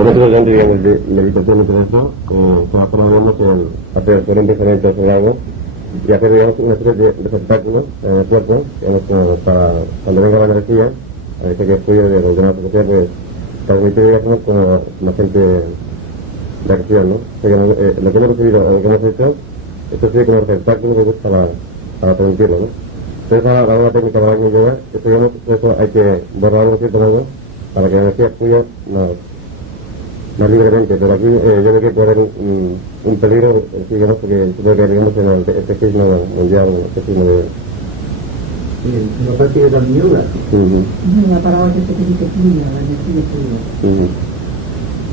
Nosotros ya digamos de meditación y todo eso, se va promoviendo con hacer por un pensamiento sobre algo y hacer digamos una serie de espectáculos en el cuerpo, digamos, como para cuando venga la energía, a veces que estudio de los demás sociales, transmitir digamos como la gente de acción, ¿no? O sea, lo que hemos recibido, lo que hemos hecho, esto sería como un espectáculo que gusta para transmitirlo, ¿no? Entonces ahora la técnica para que llegar, esto digamos, eso hay que borrarlo de cierto modo para que la energía fluya más libremente, pero aquí yo creo que puede haber un peligro, digamos, porque supongo que digamos en el espejismo mundial, el espejismo de... ¿No parece de la mierda? La palabra que se dice fluya, la energía fluya.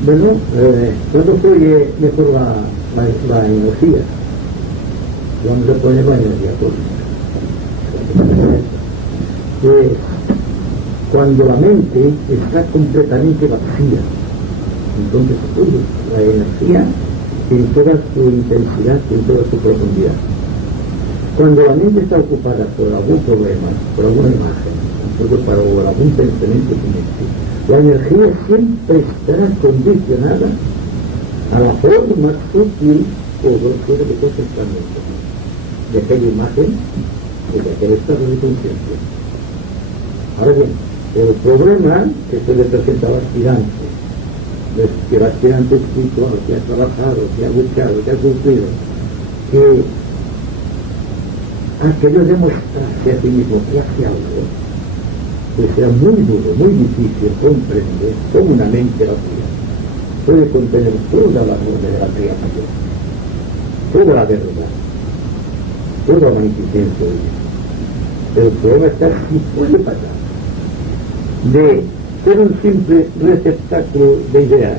Bueno, ¿cuándo fluye mejor la energía? Cuando se pone la energía pues, cuando la mente está completamente vacía, entonces la energía en toda su intensidad, en toda su profundidad. Cuando la mente está ocupada por algún problema, por alguna imagen, por algún pensamiento mente, la energía siempre estará condicionada a la forma sutil o grosera de ese pensamiento, de aquella imagen o de aquel estado de conciencia. Ahora bien, el problema que se le presenta al aspirante, que el aspirante espiritual, que ha trabajado, que ha luchado, que ha sufrido, que ha querido demostrarse a sí mismo que hace algo, pues será muy duro, muy difícil comprender cómo una mente vacía puede contener toda la norma de la creación, toda la verdad, toda la magnificencia de Dios. El problema está si puede pasar de ser un simple receptáculo de ideas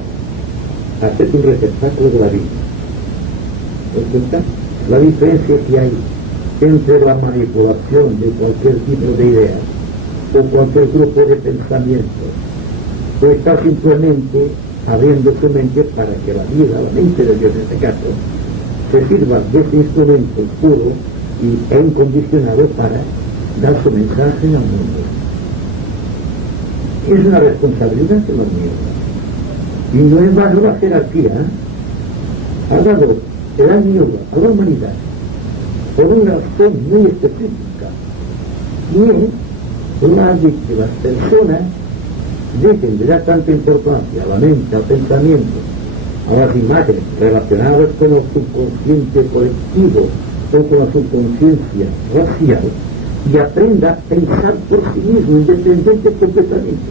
a ser un receptáculo de la vida. ¿Escucha? La diferencia que hay entre la manipulación de cualquier tipo de ideas o cualquier grupo de pensamientos, puede estar simplemente abriendo su mente para que la vida, la mente de Dios en este caso, se sirva de ese instrumento puro e incondicionado para dar su mensaje al mundo. Es una responsabilidad de la mierda. Y no es bajo la jerarquía, ha dado el ayuda a la humanidad por una razón muy específica. Y una vez que las personas dejen de dar tanta importancia a la mente, al pensamiento, a las imágenes relacionadas con el subconsciente colectivo o con la subconsciencia racial, y aprenda a pensar por sí mismo, independiente completamente.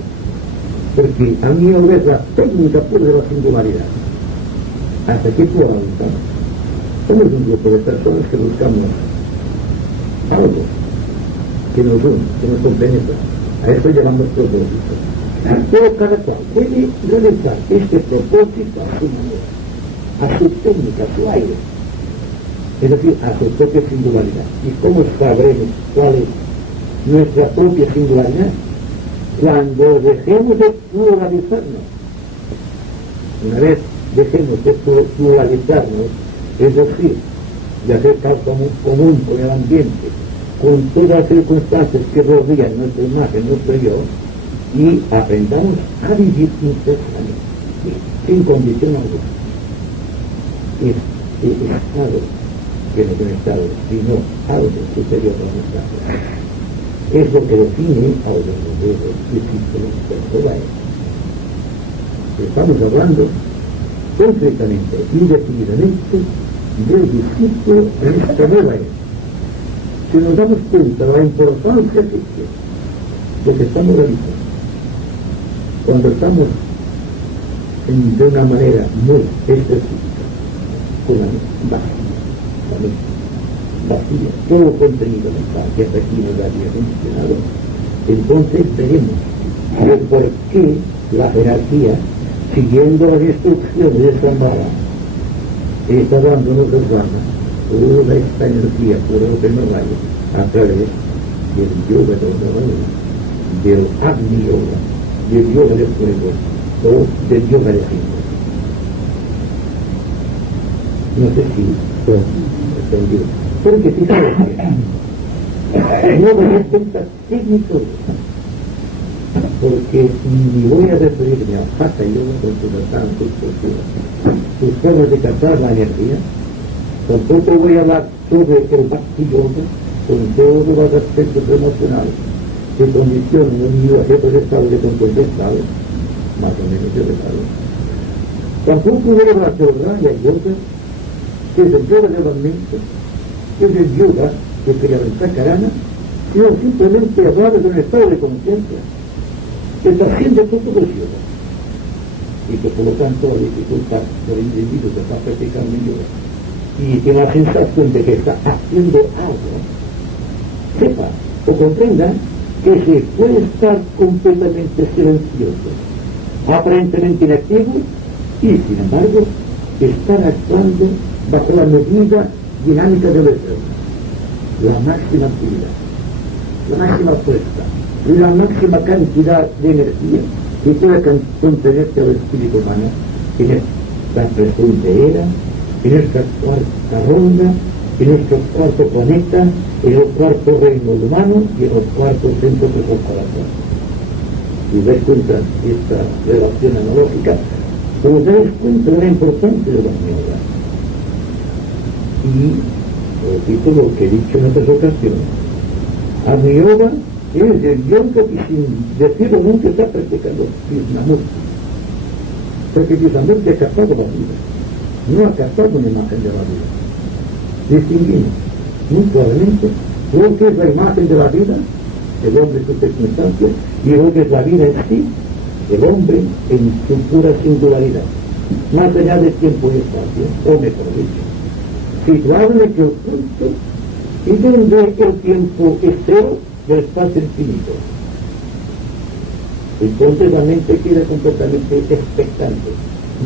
Porque a mí no es la técnica pura de la singularidad. Hasta aquí puedo avanzar. Somos un grupo de personas que buscamos algo que nos une, que nos compenetra. A eso llamamos propósito. Pero cada cual puede realizar este propósito a su manera, a su técnica, a su aire. Es decir, a su propia singularidad. ¿Y cómo sabremos cuál es nuestra propia singularidad? Cuando dejemos de pluralizarnos. Una vez dejemos de pluralizarnos, es decir, de hacer caso común con el ambiente, con todas las circunstancias que rodean nuestra imagen, nuestro yo, y aprendamos a vivir intensamente, sin condición alguna. Es estado que no es un estado, sino algo superior a un estado. Es lo que define al verdadero discípulo de Jehová. Estamos hablando concretamente y decididamente del discípulo en esta nueva era. Si nos damos cuenta de la importancia que tiene lo que estamos realizando, cuando estamos de una manera muy específica, con la vacía, todo el contenido mental que hasta aquí nos había mencionado, entonces veremos el por qué la jerarquía, siguiendo las instrucciones de Samara, está dándonos las ganas toda esta energía pura que nos vaya a través del yoga de la manera, del Agni Yoga, del yoga de fuego o del yoga de ritmo. No sé si entendido. Porque fijaros que no voy a pensar técnico, porque ni voy a referirme a Hatha Yoga con sus ventanas, sus posturas, sus formas de captar la energía. Tampoco voy a hablar sobre el Bhakti Yoga con todos los aspectos emocionales que condicionan un individuo a ciertos estados de conciencia estable, más o menos elevados. Tampoco voy a hablar sobre Raya Yoga, que es el yoga de la mente, que es el yoga que crea el Sakarana, sino simplemente hablar de un estado de conciencia que trasciende todo el yoga y que por lo tanto la dificultad del individuo que está practicando el yoga y tiene la sensación de que está haciendo algo, sepa o comprenda que se puede estar completamente silencioso, aparentemente inactivo y sin embargo estar actuando bajo la medida dinámica del eterno, la máxima actividad, la máxima fuerza y la máxima cantidad de energía que pueda contenerse al espíritu humano en esta presente era, en esta cuarta ronda, en este cuarto planeta, en el cuarto reino humano y en el cuarto centro que es el corazón. Si dais cuenta esta relación analógica, os dais cuenta de la importancia de la maniobra. Y repito lo que he dicho en otras ocasiones. Agni Yoga es el yoga que sin decirlo nunca está practicando Krishnamurti. Porque Krishnamurti ha captado la vida, no ha captado una imagen de la vida. Distinguimos muy claramente lo que es la imagen de la vida, el hombre en sus circunstancias, y lo que es la vida en sí, el hombre en su pura singularidad, más allá de tiempo y espacio, o mejor dicho, situado en aquel punto y donde el tiempo es cero del espacio infinito. Entonces la mente queda completamente expectante.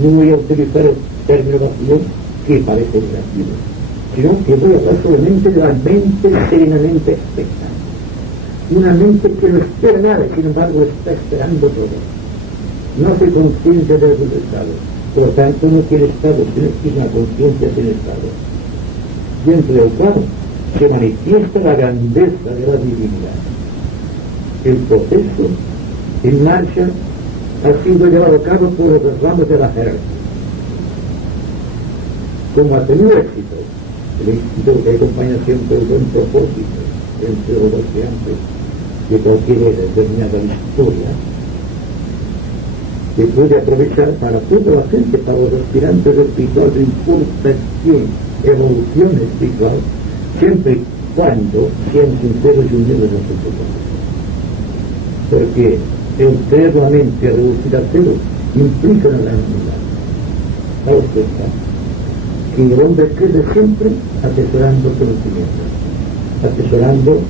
No voy a utilizar el término vacío que parece negativo, sino que voy a hablar solamente de la mente serenamente expectante. Una mente que no espera nada, sin embargo está esperando todo. No se consciente de sus estados, por lo tanto no quiere estado, sino que es una conciencia sin estado, dentro del cual se manifiesta la grandeza de la divinidad. El proceso en marcha ha sido llevado a cabo por los ramos de la jerarquía. Como ha tenido éxito, el éxito que acompaña siempre el buen propósito entre los estudiantes de cualquier determinada historia, que puede aprovechar para toda la gente, para los aspirantes espirituales, no importa quién, evolución espiritual, siempre y cuando sean sinceros y unidos en su propósito. Porque el ser la mente reducida a cero implica la gran unidad. La respuesta que el hombre crece siempre atesorando conocimiento, atesorando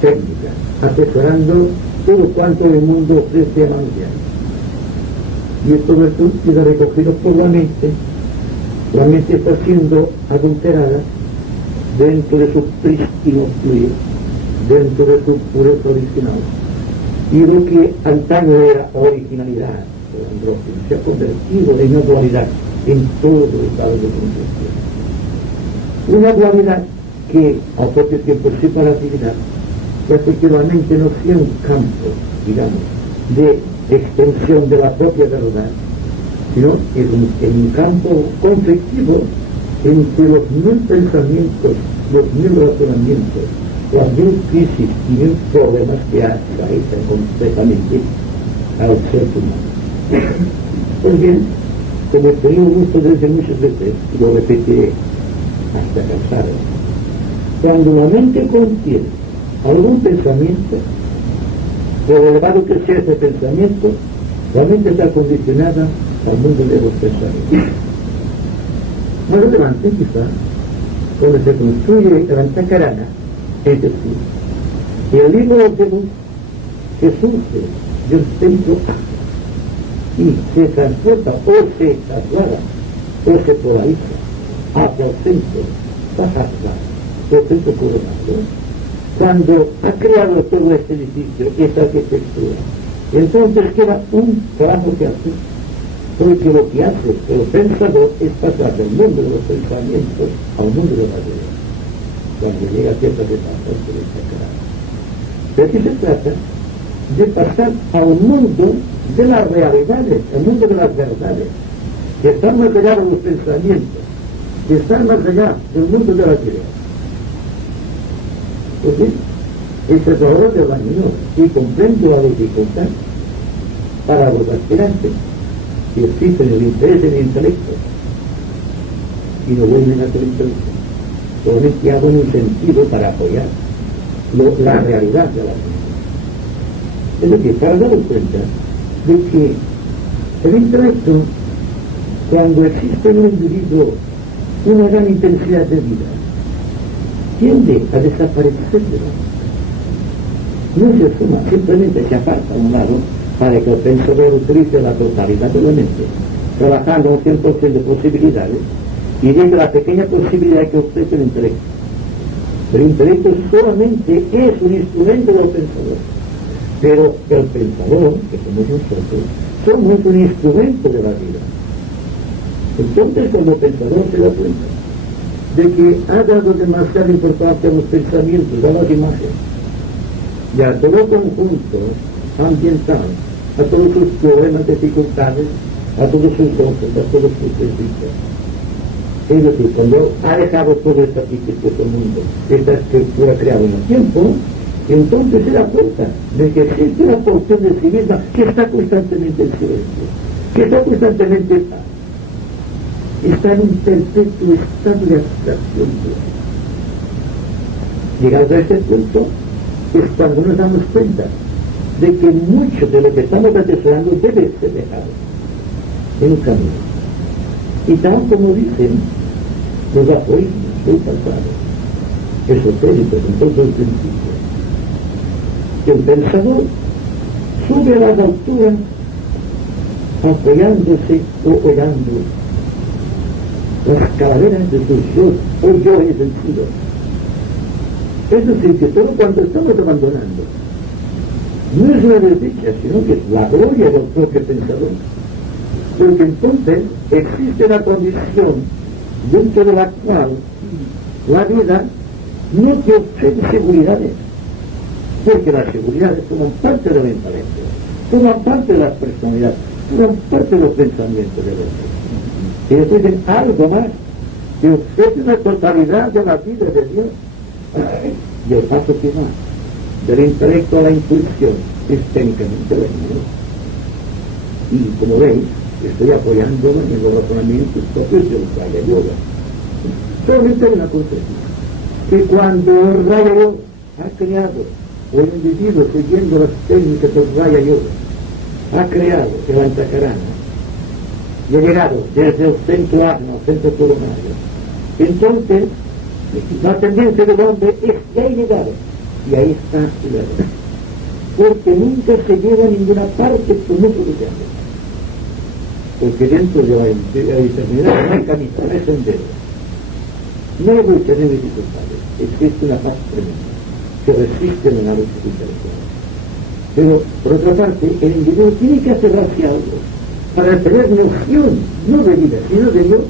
técnica, atesorando todo cuanto el mundo ofrece a manos de alguien. Y todo esto queda recogido por la mente. La mente está siendo adulterada dentro de su prístino fluir, dentro de su pureza original. Y lo que antaño era originalidad, el andrógeno, se ha convertido en una dualidad en todo el estado de conciencia. Una dualidad que al propio tiempo es separatividad, que hace que la mente no sea un campo, digamos, de extensión de la propia verdad, sino es un campo conflictivo entre los 1000 pensamientos, los 1000 razonamientos, las 1000 crisis y 1000 problemas que atravesan completamente al ser humano. Pues bien, como he tenido gusto de decir muchas veces, y lo repetiré hasta cansarme, cuando la mente contiene algún pensamiento, por elevado que sea ese pensamiento, la mente está condicionada al mundo de los pensamientos. Más relevante quizá, cuando se construye el Antakarana, es decir, el libro de luz que surge del centro A y se transporta o se traslada o se polariza hacia el centro Sahasra, el centro coronado, cuando ha creado todo este edificio, esta arquitectura, entonces queda un trabajo que hacer, porque lo que hace el pensador es pasar del mundo de los pensamientos al mundo de la realidad, cuando llega a ciertas etapas de esta cara. De aquí se trata de pasar a un mundo de las realidades, al mundo de las verdades, que están más allá de los pensamientos, que están más allá del mundo de las ideas. ¿Ok? Esa es la hora de la unión, y comprendo la dificultad para los aspirantes que existen el interés en el intelecto y no vuelven a ser intelecto. Solamente hago en un sentido para apoyar la realidad de la vida. Es decir, para dar cuenta de que el intelecto, cuando existe en un individuo una gran intensidad de vida, tiende a desaparecer de la vida. No se suma, simplemente se aparta a un lado para que el pensador utilice la totalidad de la mente, trabajando un 100% de posibilidades y desde la pequeña posibilidad que ofrece el intelecto. El intelecto solamente es un instrumento del pensador, pero el pensador, que somos nosotros, somos un instrumento de la vida. Entonces, cuando el pensador se da cuenta de que ha dado demasiada importancia a los pensamientos, a las imágenes, y a todo el conjunto ambiental, a todos sus problemas, dificultades, a todos sus gozos, a todos sus desdichas. Es decir, cuando ha dejado todo este arquitecto mundo, esta estructura creada en el tiempo, entonces se da cuenta de que existe una porción de sí misma que está constantemente en silencio, que está constantemente en paz. Está en un perpetuo estado de abstracción. Llegado a este punto, es cuando nos damos cuenta de que mucho de lo que estamos atesorando debe ser dejado en un camino. Y tal como dicen los aforismos del pasado, esotéricos en todos los principios, que el pensador sube a las alturas apoyándose o orando las calaveras de sus yo o yoes vencidos. Es decir, que todo cuando estamos abandonando no es una desdicha, sino que es la gloria del propio pensador. Porque entonces existe una condición dentro de la cual la vida no te ofrece seguridades, porque las seguridades forman parte del intelecto, forman parte de las personalidades, forman parte de los pensamientos del hombre. Y ofrecen algo más, que ofrece una totalidad de la vida de Dios. Y el paso final, del intelecto a la intuición, es técnicamente la ignorancia. Y como veis, estoy apoyándolo en los razonamientos propios del Raya Yoga. Solamente hay una cosa, que cuando el Raya Yoga ha creado, o el individuo siguiendo las técnicas del Raya Yoga, ha creado el Antakarana, y ha llegado desde el centro Agna al centro coronario, entonces la tendencia del hombre es que hay llegado, y ahí está el error, porque nunca se lleva a ninguna parte por mucho que se hace. Porque dentro de la eternidad no hay camino, no hay sendero, no hay lucha ni dificultades, existe una paz tremenda que resiste en la lucha intelectual. Pero por otra parte, el individuo tiene que aferrarse a algo para tener noción, no de vida, sino de Dios.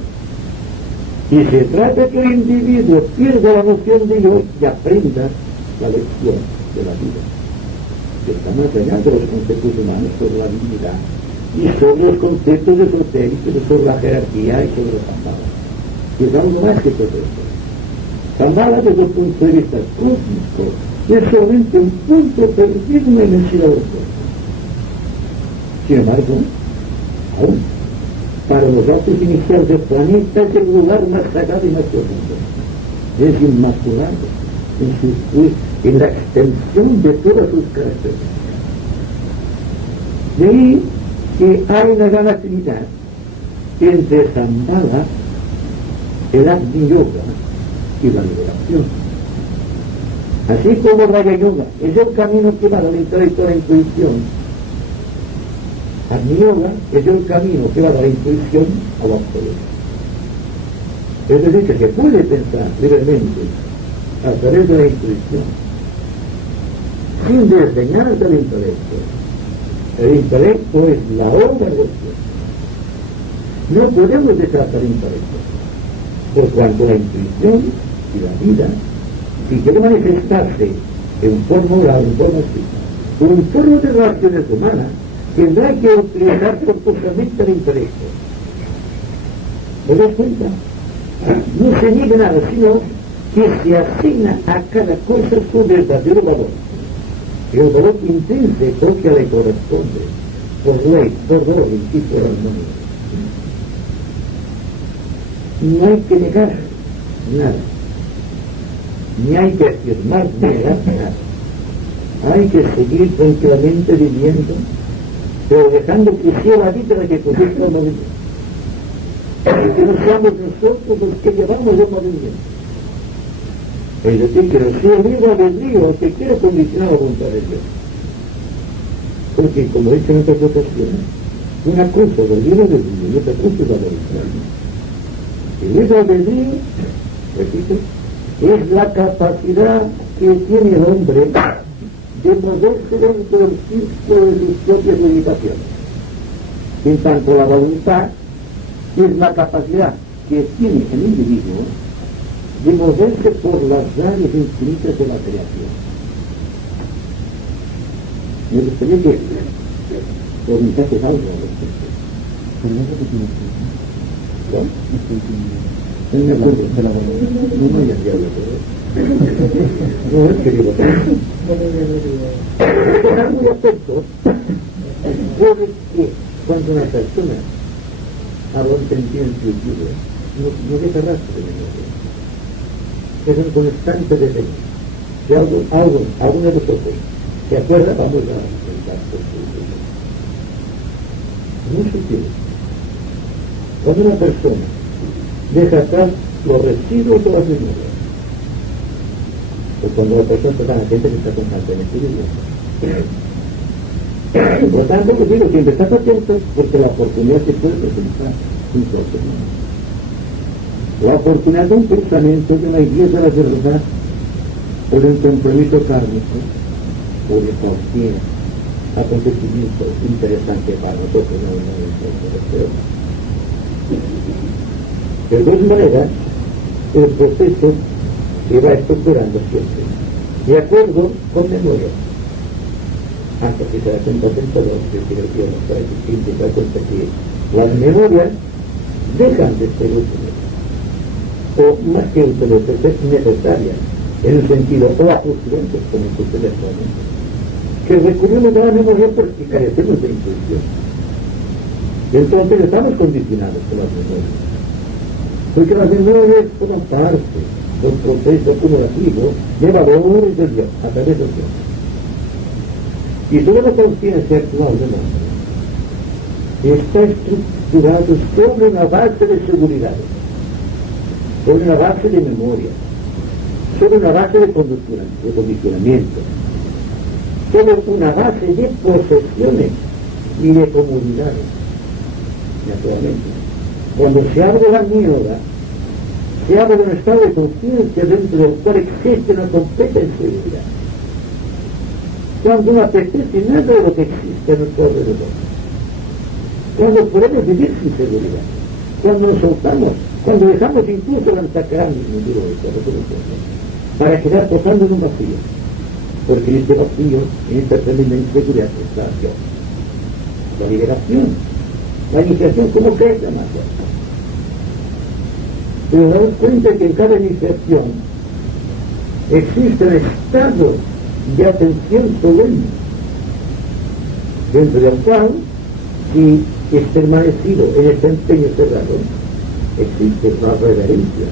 Y se trata que el individuo pierda la noción de Dios y aprenda la lección de la vida, que está más allá de los conceptos humanos sobre la divinidad y sobre los conceptos esotéricos, sobre la jerarquía y sobre la Shambhala. Y es algo más que todo esto. Shambhala, desde el punto de vista cósmico, es solamente un punto perdido en la inmensidad de los cosmos. Sin embargo, aún, para los autos iniciales del planeta es el lugar más sagrado y más profundo. Es inmaculado en la extensión de todas sus características. De ahí que hay una gran afinidad entre Shambhala, el Agni Yoga y la liberación. Así como Raya Yoga es el camino que va del intelecto a la intuición, Agni Yoga es el camino que va de la intuición a la absoluto. Es decir, que se puede pensar libremente a través de la intuición, sin desdeñar del intelecto. El intelecto es la obra del cielo. No podemos dejar el intelecto, por cuanto la intuición y la vida, si quiere manifestarse en forma oral, en forma escrita, conforme de relaciones humanas, tendrá que utilizar forzosamente el intelecto. ¿Te das cuenta? No se niega nada, sino que se asigna a cada cosa su verdadero valor. El valor intrínseco que le corresponde, por ley, por orden y por armonía. No hay que negar nada, ni hay que afirmar ni negar nada. Hay que seguir tranquilamente viviendo, pero dejando que sea la vida la que conduzca al movimiento. Que no seamos nosotros los que llevamos el movimiento. Es decir, que no sea el libre albedrío el que quiera condicionar la voluntad de Dios. Porque, como dice en otras ocasiones, una cosa del libre albedrío y otra cosa es la voluntad. El libre albedrío, repito, es la capacidad que tiene el hombre de moverse dentro del círculo de sus propias limitaciones. En tanto, la voluntad es la capacidad que tiene el individuo de moverse por las áreas infinitas de la creación. Me gustaría que comentases algo al respecto. ¿No? No me acuerdo. No me había no es que digo estar muy atento puede que cuando una persona habla un sentimiento intuitivo no deja rastro de memoria. Es un constante deseo. Si alguno de nosotros se acuerda, vamos a intentar muy sutil. Cuando una persona deja atrás los residuos de las memorias, o cuando la persona está tan atenta que está constantemente viviendo. Por lo tanto, les digo, siempre estás atento porque la oportunidad se puede presentar en cualquier momento. La oportunidad de un pensamiento, de una iglesia de la verdad, o de un compromiso kármico, o de cualquier acontecimiento interesante para nosotros, no pero de todas maneras, el proceso se va estructurando siempre, de acuerdo con memoria. Hasta que se da cuenta tentador, que quiero que nos trae distinto, se da cuenta que las memorias dejan de ser útiles, o más que útiles, de ser necesarias, en el sentido, o acuciantes, como sucede actualmente, que recurrimos a la memoria porque carecemos de intuición. Y entonces estamos condicionados por las memorias. Porque las memorias forman parte del proceso acumulativo de valores de Dios, a través de Dios. Y toda la conciencia actual del hombre está estructurado sobre una base de seguridad, sobre una base de memoria, sobre una base de condicionamiento, sobre una base de posesiones y de comodidades. Naturalmente, cuando se habla de la mierda, se habla de un estado de conciencia dentro del cual existe una completa inseguridad. Cuando no apetece nada de lo que existe a nuestro alrededor. Cuando podemos vivir sin seguridad. Cuando nos soltamos, cuando dejamos incluso el antacarán en el duro de para quedar posando en un vacío. Porque en este vacío, en esta tremenda inseguridad está Dios. La liberación, la iniciación, ¿cómo crece más? Pero daos cuenta que en cada iniciación existe un estado de atención solemne, dentro del cual, si es permanecido en este empeño cerrado, existe la reverencia,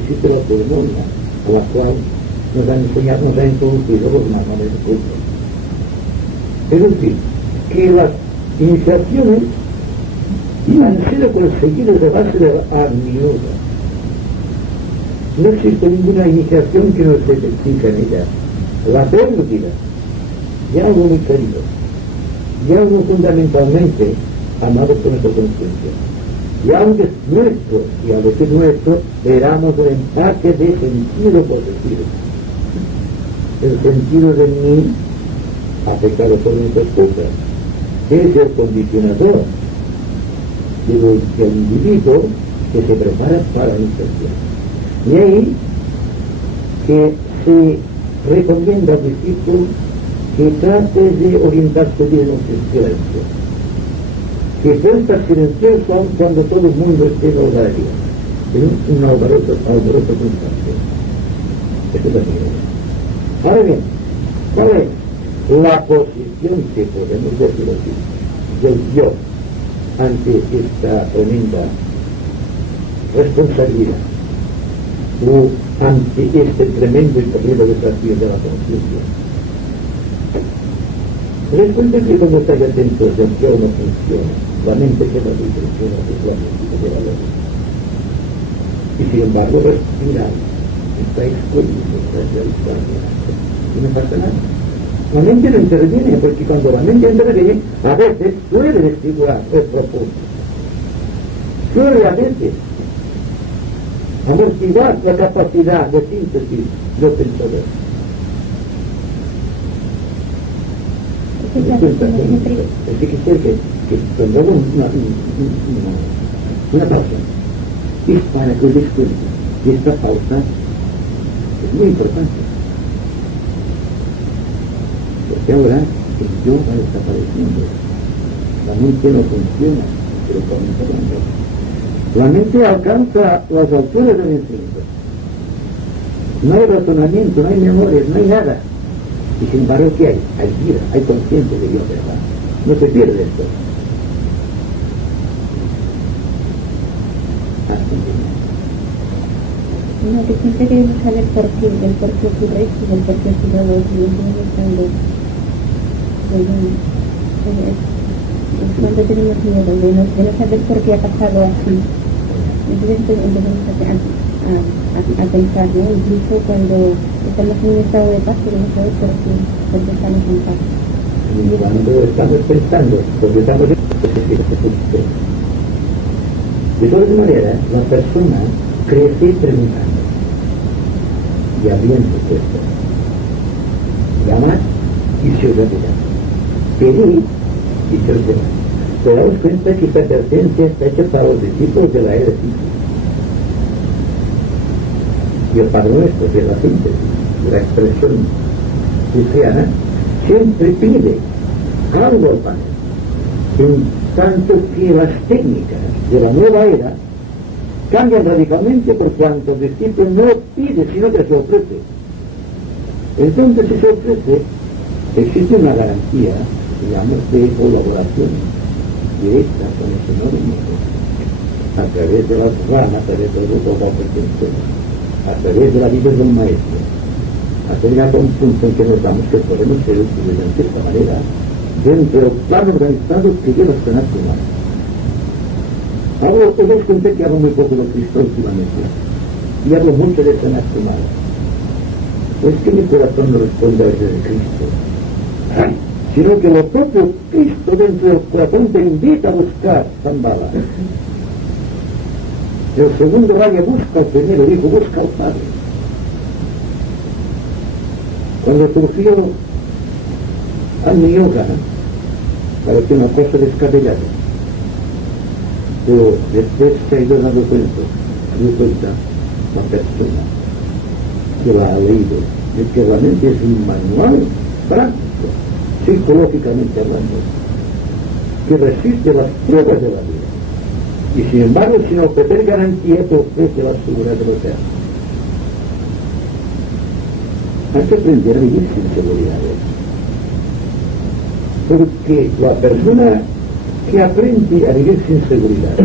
existe la ceremonia, a la cual nos han enseñado, nos han introducido los manuales de culto. Es decir, que las iniciaciones han sido conseguidas de base de la armoniosa. No existe ninguna iniciación que no se explica en ella. La pérdida de algo muy querido, de algo fundamentalmente amado por nuestra conciencia, y algo que es nuestro, y al decir nuestro, veramos el empaque de sentido positivo. El sentido de mí, afectado por nuestras cosas, es el condicionador del individuo que se prepara para la iniciación. Y ahí que se recomienda al discípulo que trate de orientarse bien en sus silencios, que pueda silencioso aun cuando todo el mundo esté en algarabía, en un alboroto constante. Eso es lo que ahora bien, ¿cuál es la posición que podemos decir así del yo ante esta tremenda responsabilidad o ante este tremendo y terrible desafío de la conciencia? Resulta que cuando estáis atentos de que no funciona, la mente queda funciona es la mente de la ley. Y sin embargo respiráis, estáis conmigo, y no pasa nada. La mente no interviene, porque cuando la mente interviene, a veces puede desfigurar el propósito. Puede a veces amortiguar la capacidad de síntesis del pensador. Es decir, que cuando una pausa es para que el descuento, y esta pausa es muy importante. Porque ahora el yo va desapareciendo. La mente no funciona, pero comienza a cambiar. La mente alcanza las alturas del infinito. No hay razonamiento, no hay memorias, no hay nada. Y sin embargo, ¿qué hay? Hay vida, hay conciencia de Dios, ¿verdad? No se pierde esto. No, que siempre queremos saber por qué, del por qué ocurre esto, del por qué ocurre lo otro, y cuando tenemos miedo de no saber por qué ha pasado así. Entonces empezamos a pensar, ¿no? Incluso cuando estamos en un estado de paz, queremos saber por qué estamos en paz. Y cuando estamos pensando, porque estamos en de todas maneras, la persona crece preguntando y abriendo puestos. Llamar y se os dará. Pedir y se os dará. Pero daos cuenta que esta advertencia está hecha para los discípulos de la era de Cristo. Y el Padre Nuestro, que es la síntesis, la expresión cristiana, siempre pide algo al Padre. En tanto que las técnicas de la nueva era cambian radicalmente por cuanto el discípulo no pide, sino que se ofrece. Entonces, si se ofrece, existe una garantía, digamos, de colaboración directa con el Señor del mundo, a través de las ramas, a través del grupo de a través de la vida del maestro, hasta llegar a un punto en que nos damos que podemos ser útiles de cierta manera dentro del plano organizado que lleva a sanar humano. Ahora os dais cuenta que hablo muy poco de Cristo últimamente y hablo mucho de sanar humano. Es que mi corazón no responde a veces de Cristo, sino que lo propio Cristo dentro del corazón te invita a buscar Zambala. El segundo rayo busca al primero, dijo, busca al Padre. Cuando surgió Agni Yoga, parecía una cosa descabellada, pero después se ha ido dando cuenta la persona que la ha leído, de que realmente es un manual práctico, psicológicamente hablando, que resiste las pruebas de la vida. Y sin embargo, sin ofrecer garantía, te ofrece la seguridad de lo que hace. Hay que aprender a vivir sin seguridades. Porque la persona que aprende a vivir sin seguridad,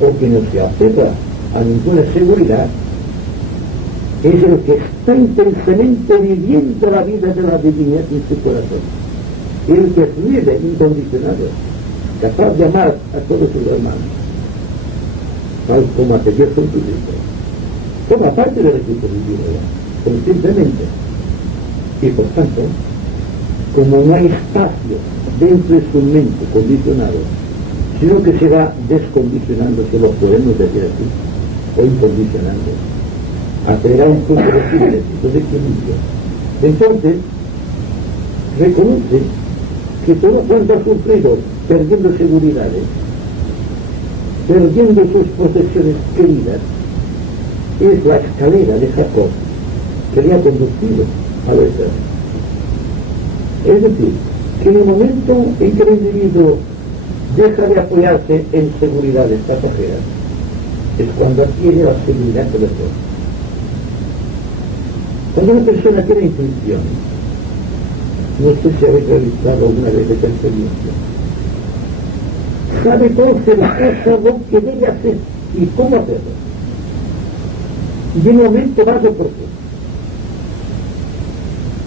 o que no se apega a ninguna seguridad, es el que está intensamente viviendo la vida de la divinidad en su corazón. El que es libre, incondicionado, capaz de amar a todos sus hermanos, tal como a Dios con tu Cristo. Forma parte del equipo divino, conscientemente. Y por tanto, como no hay espacio dentro de su mente condicionado, sino que se va descondicionando, que lo podemos decir así, o incondicionando, hasta llegar a un punto de síntesis, de equilibrio. Entonces, reconoce que todo cuanto ha sufrido, perdiendo seguridades, perdiendo sus posesiones queridas, es la escalera de Jacob que le ha conducido a lo eterno. Es decir, que en el momento en que el individuo deja de apoyarse en seguridades pasajeras, es cuando adquiere la seguridad de los otros. Cuando una persona tiene intuición, no sé si habéis realizado alguna vez esta experiencia, sabe entonces lo que debe hacer y cómo hacerlo. Y en un momento dado por qué.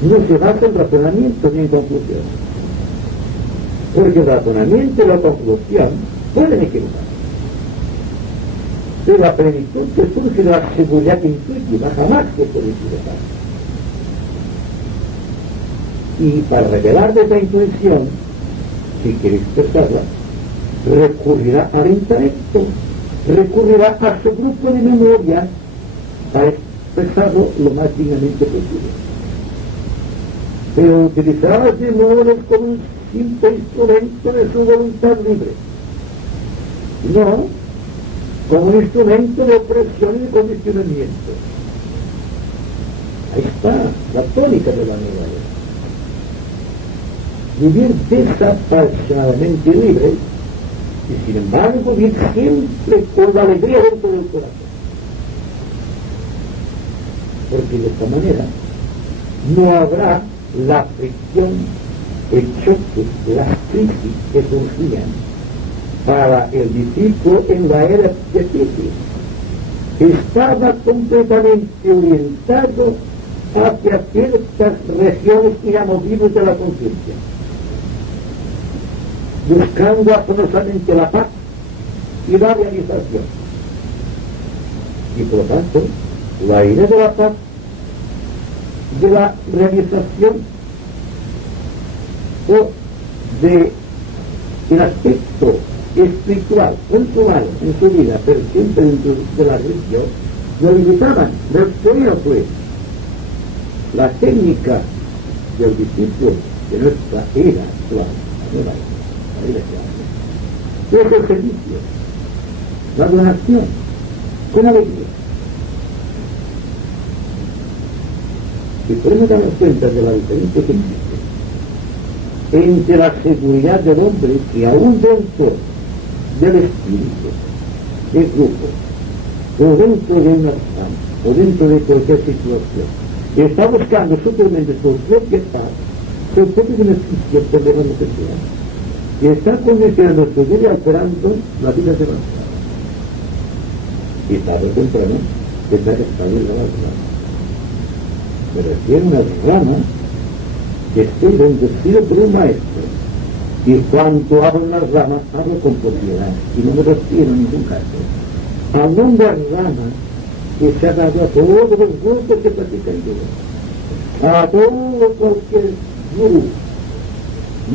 No se basa en razonamiento ni en conclusión. Porque el razonamiento y la conclusión pueden equivocar. Pero la plenitud que surge de la seguridad intuitiva jamás se puede equivocar. Y para revelar de esa intuición, si quiere expresarla, recurrirá al intelecto, recurrirá a su grupo de memoria para expresarlo lo más dignamente posible. Pero utilizará las memorias como un simple instrumento de su voluntad libre, no como un instrumento de opresión y de condicionamiento. Ahí está la tónica de la nueva era. Vivir desapasionadamente libre y sin embargo vivir siempre con la alegría dentro del corazón. Porque de esta manera no habrá la fricción, el choque, las crisis que surgían para el discípulo en la era de Titi. Estaba completamente orientado hacia ciertas regiones inamovibles de la conciencia, buscando afanosamente la paz y la realización. Y por lo tanto, la idea de la paz, de la realización o del aspecto espiritual, controlado en su vida, pero siempre dentro de la religión, lo limitaban. Lo exterior fue la técnica del discípulo de nuestra era actual, la nueva era, es el servicio, la donación, con alegría. Si podemos darnos cuenta de la diferencia que existe entre la seguridad del hombre que aún dentro del espíritu, del grupo, o dentro de una rama, o dentro de cualquier situación, está buscando suplementos su propia paz, su propio beneficio, problemas no personales, y está condicionando su vida alterando la vida de la y tarde o temprano tendrá que estar en la rama. Me refiero a una rama que esté bendecida por un maestro, y cuando hablo en las ramas hablo con propiedad y no me refiero en ningún caso a una rama que se ha dado a todos los grupos que practican yoga, a todo cualquier gurú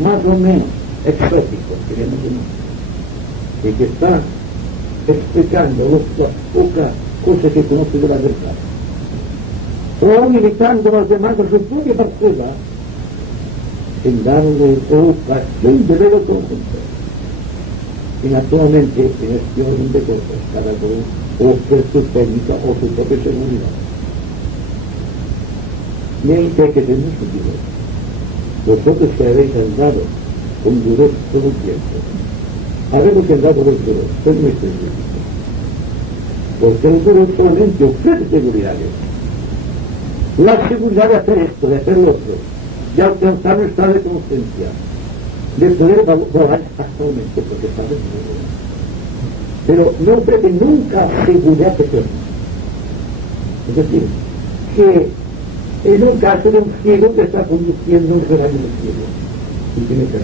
más o menos exótico, queremos decir, y que está explicando las pocas cosas que conoce de la verdad, o invitando a los demás a su propia parcela, en darle ocasión de ver el conjunto. Y naturalmente, en este orden de cosas, cada uno ofrece su técnica o su propia seguridad. Y ahí que hay que tener sentido. Vosotros que habéis andado con dureza todo el tiempo, habemos andado con dureza, soy muy específico. Porque el dureza solamente ofrece seguridades. La seguridad de hacer esto, de hacer lo otro, de alcanzar un estado de conciencia, de poder volar actualmente, porque está de seguridad. Pero no ofrece nunca seguridad eterna. Es decir, que en un caso de un ciego que está conduciendo un rebaño de ciego y tiene que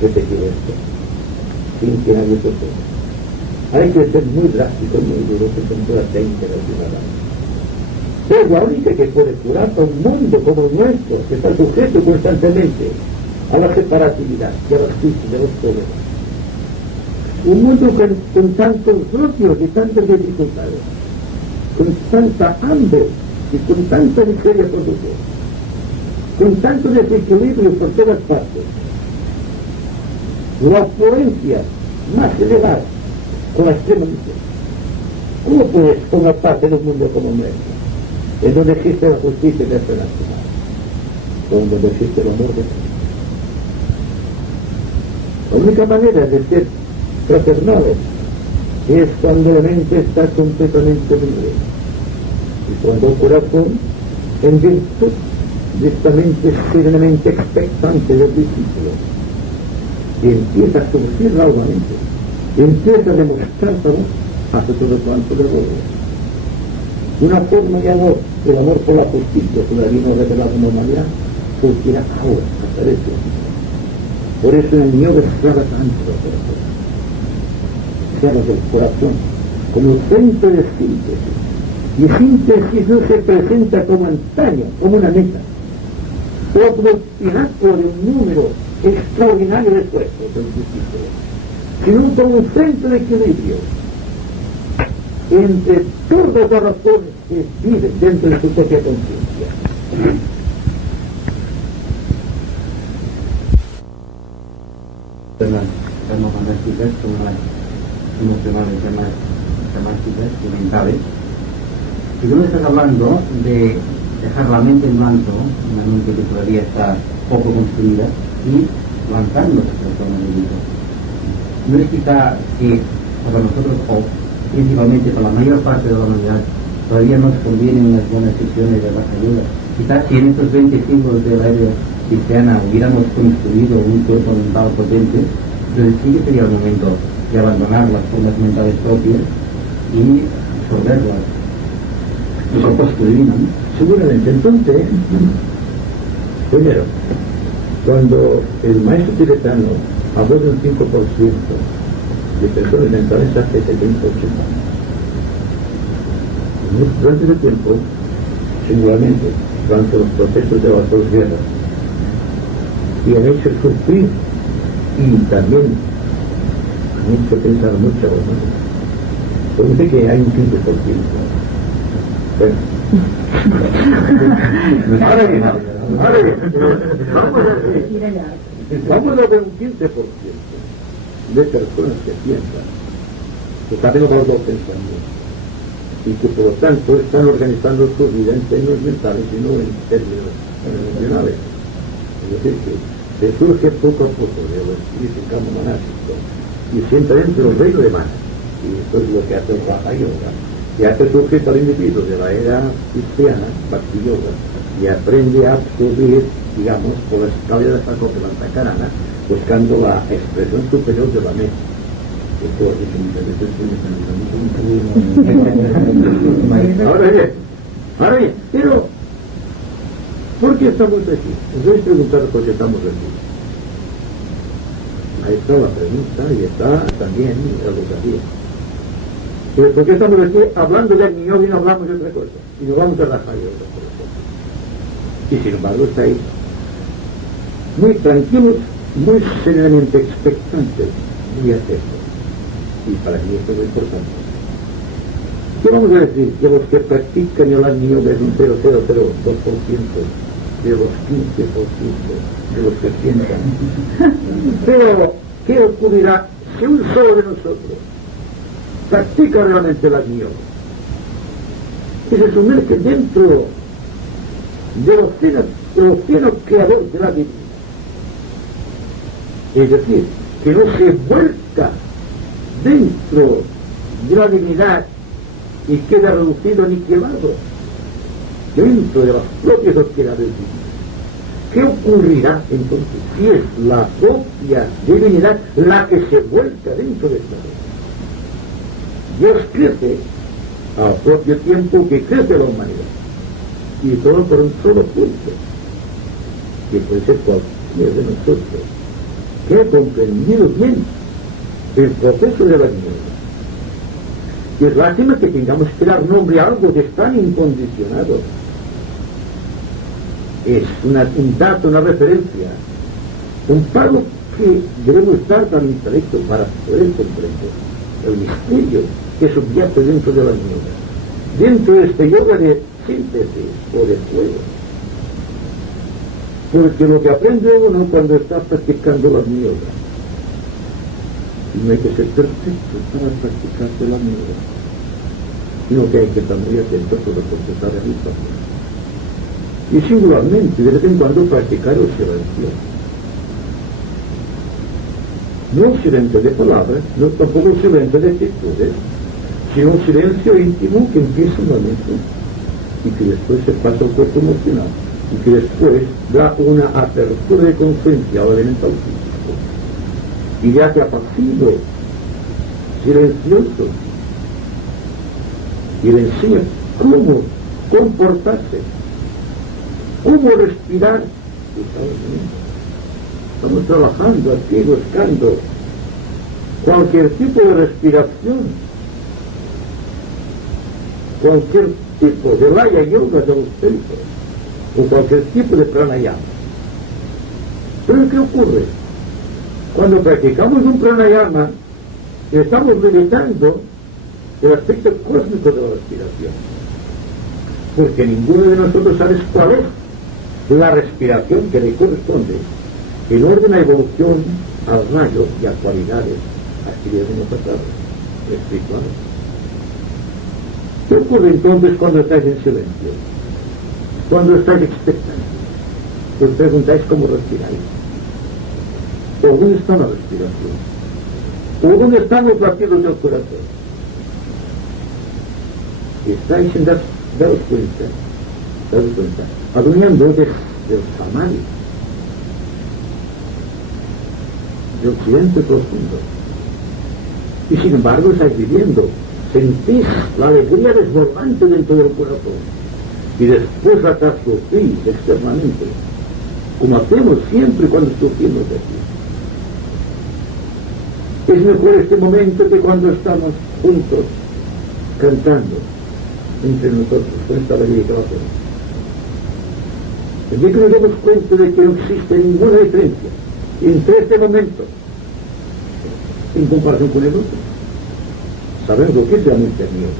repetir esto, sin que nadie se sepa. Hay que ser muy drástico, muy duro, con toda la técnica de la ciudadanía. Es la única que puede curar a un mundo como el nuestro, que está sujeto constantemente a la separatividad y a las crisis de los problemas. Un mundo con tantos rocios y tantas dificultades, con tanta hambre y con tanta miseria por todos, con tanto desequilibrio por todas partes. La opulencia más elevada con la extrema miseria. ¿Cómo puedes formar parte de un mundo como nuestro, en donde existe la justicia internacional, donde no existe el amor de Dios. La única manera de ser fraternales es cuando la mente está completamente libre y cuando el corazón, en virtud de esta mente serenamente expectante del discípulo, empieza a surgir gradualmente, empieza a demostrar hace todo cuanto de robo. Una forma de amor, el amor por la justicia, todavía no revelado en la humanidad, surgirá ahora, hasta de eso. Por eso el niño destraba tanto el corazón. Seamos el corazón como centro de síntesis. Y síntesis no se presenta como antaño, como una meta, o como el pináculo de un número extraordinario de esfuerzos del discípulo, sino como un centro de equilibrio entre todas las razones que viven dentro de su propia conciencia. Estamos con actividades emocionales, temáticas y mentales. Y tú me estás hablando de dejar la mente en blanco, una mente que todavía está poco construida, y lanzándose por toda la vida. No es quizá que para nosotros, o principalmente para la mayor parte de la humanidad, todavía nos convienen unas buenas sesiones de baja ayuda. Quizás si en estos 20 siglos de la era cristiana hubiéramos construido un cuerpo mental potente, entonces sí que sería el momento de abandonar las formas mentales propias y absorberlas. Eso construir, ¿no? Seguramente. Entonces, primero, cuando el maestro tibetano habló de un 5% de personas mentales hace 70, 80 años, durante ese tiempo, singularmente, durante los procesos de las dos guerras, y han hecho sufrir y también han hecho pensar mucho a los humanos. Pues dice que hay un 5%. Bueno, ahora bien, vamos a ver un 15% de personas que piensan, que saben los dos pensamientos, y que por lo tanto están organizando su vida en términos mentales y no en términos emocionales. Es decir, que se surge poco a poco de los espíritus en campo monástico y siempre dentro del reino de manas. Y esto es lo que hace el Raja Yoga, que hace surgir al individuo de la era cristiana, Bhakti Yoga, y aprende a absorber, digamos, por la escala de la Sakopantakarana, buscando la expresión superior de la mente. Esto es ahora bien, pero ¿por qué estamos aquí? Os voy a preguntar por qué estamos aquí. Ahí está la pregunta y está también la educación. Pues ¿por qué estamos aquí hablando de niños y no hablamos de otra cosa? Y nos vamos a rajar de otra cosa. Y sin embargo está ahí, muy tranquilos, muy serenamente expectantes, muy atentos. Y para mí esto es muy importante. ¿Qué vamos a decir? Que los que practican el niño es un 0,002% de los 15% de los que piensan. Pero, ¿qué ocurrirá si un solo de nosotros practica realmente la niño? Que se sumerge dentro del océano creador de la vida. Es decir, que no se vuelca dentro de la divinidad y queda reducido, aniquilado dentro de las propias doctrinas divinas. ¿Qué ocurrirá entonces si es la propia divinidad la que se vuelca dentro de esta vida? Dios crece al propio tiempo que crece la humanidad, y todo por un solo punto, que puede ser cualquiera de nosotros, que ha comprendido bien el proceso de la vida. Y es lástima que tengamos que dar nombre a algo que es tan incondicionado. Es un dato, una referencia, un pago que debemos dar al intelecto para poder comprender el misterio que subyace dentro de la yoga, dentro de este yoga de síntesis o de fuego. Porque lo que aprende uno cuando está practicando la yoga, no hay que ser perfecto para practicar la yoga, sino que hay que estar muy atento sobre la potestad de la y singularmente de vez en cuando practicar el silencio. No el silencio de palabras, no tampoco el silencio de actitudes, sino un silencio íntimo que empieza en la mente y que después se pasa al cuerpo emocional y que después da una apertura de conciencia al elemental físico. Y ya que apacible, silencioso, y le enseña cómo comportarse, cómo respirar. Estamos trabajando aquí, buscando cualquier tipo de respiración, cualquier tipo de Laya Yoga de los templos, o cualquier tipo de pranayama. Pero ¿qué ocurre? Cuando practicamos un pranayama, estamos limitando el aspecto cósmico de la respiración, porque ninguno de nosotros sabe cuál es la respiración que le corresponde en orden a evolución, al rayo y a cualidades adquiridas en el pasado, espirituales. ¿Qué ocurre entonces cuando estáis en silencio? Cuando estáis expectantes, os preguntáis cómo respiráis, o dónde está la respiración, o dónde están los latidos del corazón. Estáis sin daros cuenta, adueñando del samadhi, del silencio profundo. Y sin embargo estáis viviendo, sentís la alegría desbordante dentro del corazón y después la transmitís externamente, como hacemos siempre cuando surgimos de aquí. Es mejor este momento que cuando estamos juntos cantando entre nosotros con esta alegría que hacemos. El día que nos damos cuenta de que no existe ninguna diferencia entre este momento en comparación con el otro, sabemos lo que es realmente el miedo,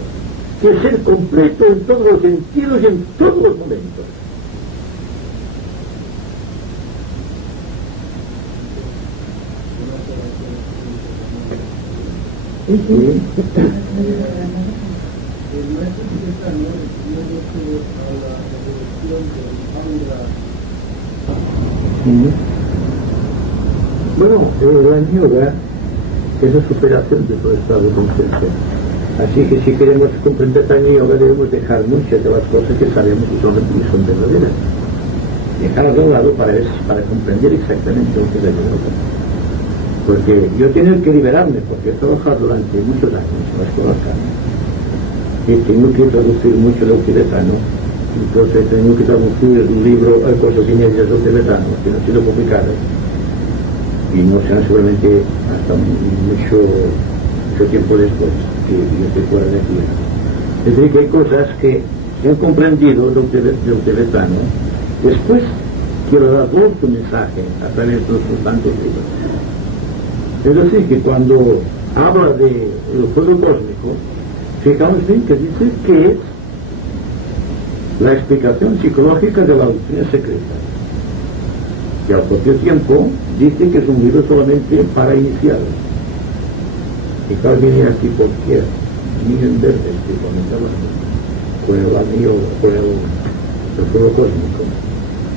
que es ser completo en todos los sentidos y en todos los momentos. Bueno, la yoga es la superación de todo estado de conciencia. Así que si queremos comprender también yoga debemos dejar muchas de las cosas que sabemos que son verdaderas. Dejarlas de un lado para comprender exactamente lo que es la yoga. Porque yo tengo que liberarme, porque he trabajado durante muchos años en la escuela Kama y tengo que traducir mucho del tibetano. Entonces tengo que traducir un libro, cosas inéditas del tibetano que no han sido publicadas y no sean seguramente hasta mucho tiempo después que yo estoy fuera de aquí. Es decir, que hay cosas que se han comprendido del tibetano. Después quiero dar otro mensaje a través de los tantos libros. Es decir, que cuando habla del fuego cósmico, fijaos bien que dice que es la explicación psicológica de la doctrina secreta. Y al propio tiempo dice que es un libro solamente para iniciados. Fijaos bien aquí porque niño en verde que comentaba con el anillo, con el fuego cósmico.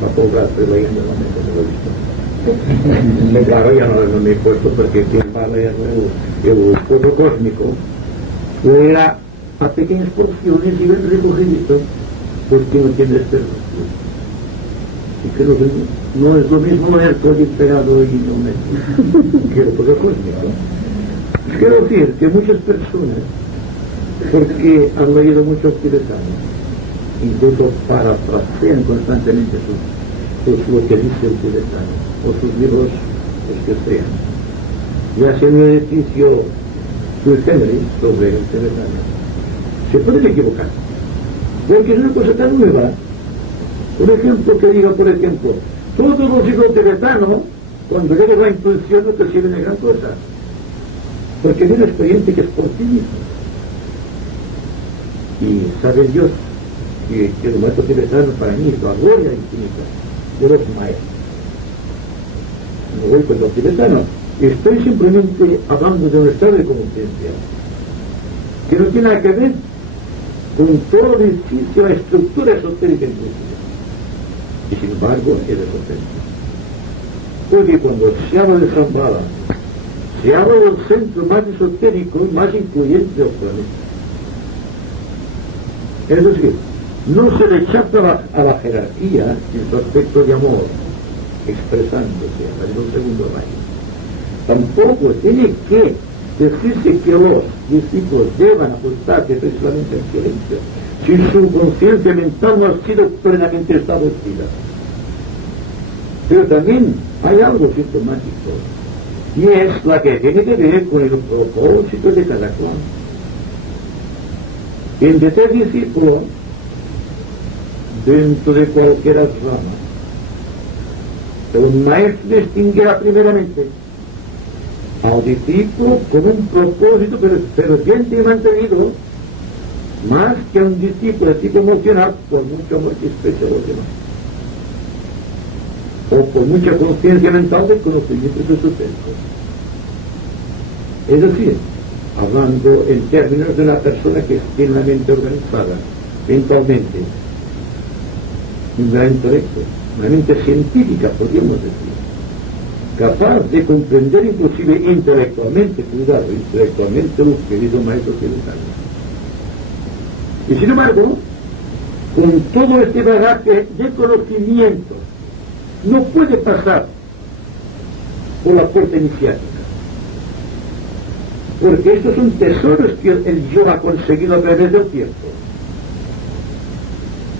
Va a cobrar, estoy leyendo la mente, no lo he visto. Claro, ya no me he puesto porque quien va a leer el fuego cósmico era a pequeñas porciones y ven recogiditos porque no tiene desperdicio. Y creo que no es lo mismo leer todo integrado y no meto que el fuego cósmico. Quiero decir que muchas personas, porque han leído muchos tibetanos, incluso parafrasean constantemente lo que dice el tibetano, o sus libros, los que sean, y hacen un ejercicio sui generis sobre el tibetano. Se pueden equivocar, porque es una cosa tan nueva. Por ejemplo, que diga, por ejemplo, todos los hijos tibetanos, cuando llegue la intuición, no te sirven de gran cosa, porque hay una experiencia que es por ti mismo. Y sabe Dios que el maestro tibetano para mí es la gloria infinita de los maestros. No voy con los tibetanos, estoy simplemente hablando de un estado de conciencia que no tiene nada que ver con todo el edificio, la estructura esotérica inclusive. y sin embargo es esotérico. Porque cuando se habla de Shambhala, se habla del centro más esotérico y más influyente del planeta. Es decir, no se rechaza a la jerarquía en su aspecto de amor, expresándose en un segundo rayo. Tampoco tiene que decirse que los discípulos deban ajustarse precisamente al silencio, si su conciencia mental no ha sido plenamente establecida. Pero también hay algo sintomático, y es la que tiene que ver con el propósito de cada cual. En de ser discípulo, dentro de cualquier rama, un maestro distinguirá primeramente al discípulo con un propósito ferviente y mantenido, más que a un discípulo de tipo emocional, por mucho amor que exprese a los demás, o por mucha conciencia mental de conocimientos esotéricos. Es decir, hablando en términos de una persona que es plenamente organizada mentalmente, un gran intelecto, una mente científica, podríamos decir, capaz de comprender inclusive intelectualmente, cuidado, intelectualmente los queridos maestros occidentales. Y sin embargo, con todo este bagaje de conocimiento, no puede pasar por la puerta iniciática, porque estos son tesoros que el yo ha conseguido a través del tiempo.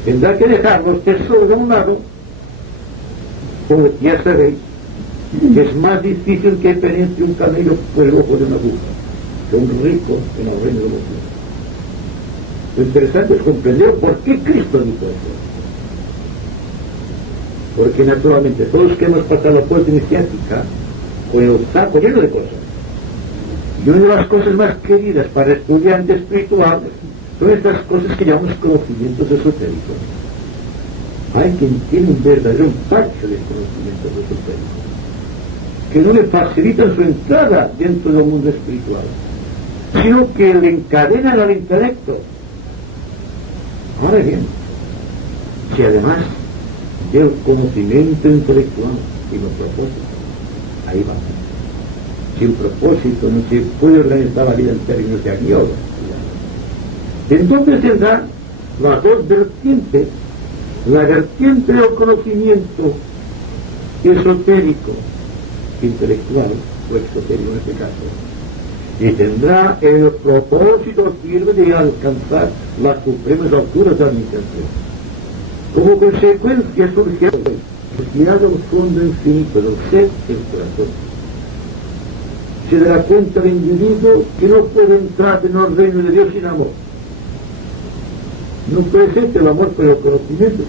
Tendrá que dejar los tesoros a un lado, o ya sabéis que es más difícil que penetre un camello por el ojo de una aguja que un rico en el reino de los cielos. Lo interesante es comprender por qué Cristo dijo eso. Porque naturalmente todos que hemos pasado la puerta iniciática con el saco lleno de cosas, y una de las cosas más queridas para estudiantes espirituales son estas cosas que llamamos conocimientos esotéricos. Hay quien tiene un verdadero impacto de conocimientos esotéricos que no le facilitan su entrada dentro del mundo espiritual, sino que le encadenan al intelecto. Ahora bien, si además del conocimiento intelectual y los propósitos, ahí va. Sin propósito no se puede organizar la vida en términos de yoga. Entonces tendrá las dos vertientes, la vertiente del conocimiento esotérico, intelectual o exotérico en este caso, y tendrá el propósito firme de alcanzar las supremas alturas de la meditación. Como consecuencia surge respirar del fondo infinito del ser en el corazón. Se dará cuenta del individuo que no puede entrar en el reino de Dios sin amor. No puede ser el amor por el conocimiento.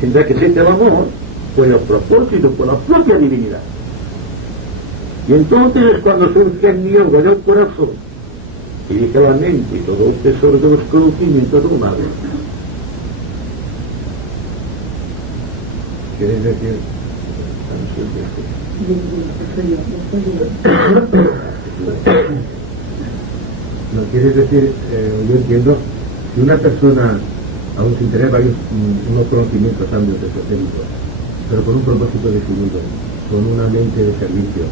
Tendrá que ser el amor por el propósito, por la propia divinidad. Y entonces es cuando surge el yoga del corazón, y dije la mente y todo el tesoro de los conocimientos humanos. ¿Quieres decir? No quieres decir, yo entiendo, que una persona, aún sin tener unos conocimientos amplios esotéricos, pero con un propósito definido, con una mente de servicio,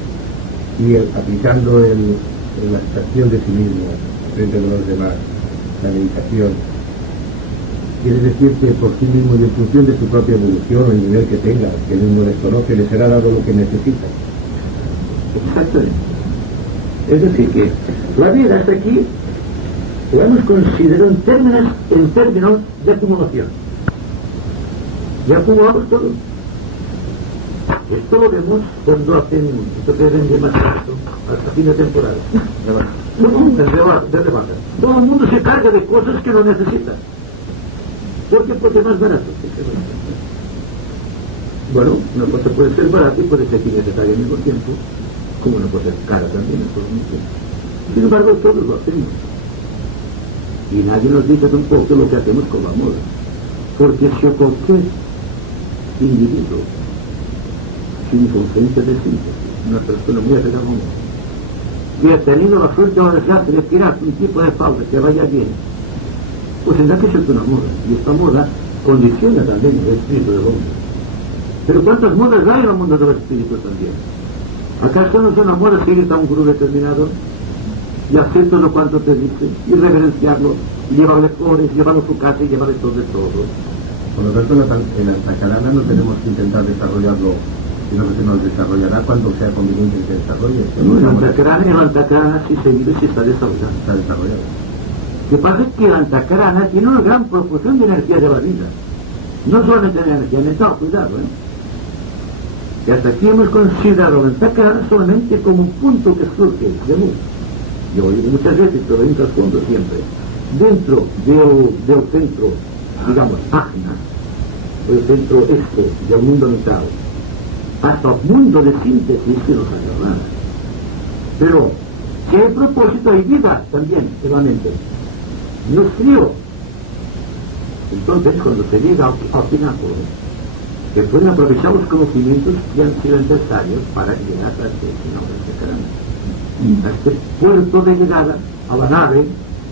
y aplicando la abstracción de sí mismo frente a los demás, la meditación, quiere decir que por sí mismo y en función de su propia evolución o el nivel que tenga, que él no desconoce, le será dado lo que necesita. Exactamente. Es decir, que la vida hasta aquí la hemos considerado en términos de acumulación. Ya acumulamos todo. Esto lo vemos cuando hacen esto que ven demasiado hasta fin de temporada. Todo el mundo se carga de cosas que no necesita. ¿Por qué? Porque es más barato. Bueno, una cosa puede ser barata y puede ser innecesaria al mismo tiempo, como una cosa es cara también al mismo tiempo. Sin embargo, todos lo hacemos. Y nadie nos dice tampoco lo que hacemos con la moda. Porque si cualquier individuo sin conciencia de síntesis, una persona muy apegada al amor, que ha tenido la suerte o la desgracia de tirar un tipo de falda que vaya bien, pues tendrá que ser una moda. Y esta moda condiciona también el espíritu del hombre. Pero ¿cuántas modas hay en el mundo del espíritu también? ¿Acaso no son amores seguir a un gurú determinado y hacer todo cuanto te dice y reverenciarlo y llevarle flores, llevarlo a su casa y llevarle todo de todo? Por lo tanto, en Antacarana no tenemos que intentar desarrollarlo, sino que se nos desarrollará cuando sea conveniente que se desarrolle. En Antacarana si se vive, se está desarrollando. Está desarrollado. Lo que pasa es que el Antacarana tiene una gran proporción de energía de la vida. No solamente de energía mental, cuidado, Y hasta aquí hemos considerado el Antacarana solamente como un punto que surge de luz. Yo oigo muchas veces, pero hay un trasfondo siempre. Dentro del centro, digamos, Ajna, el centro del mundo mental, hasta el mundo de síntesis que nos ha nada. Pero, ¿qué propósito hay vida también en la mente? No es frío. Entonces, cuando se llega al pináculo, que pueden aprovechar los conocimientos que han sido necesarios para llegar a este final de este canal. A este puerto de llegada, a la nave,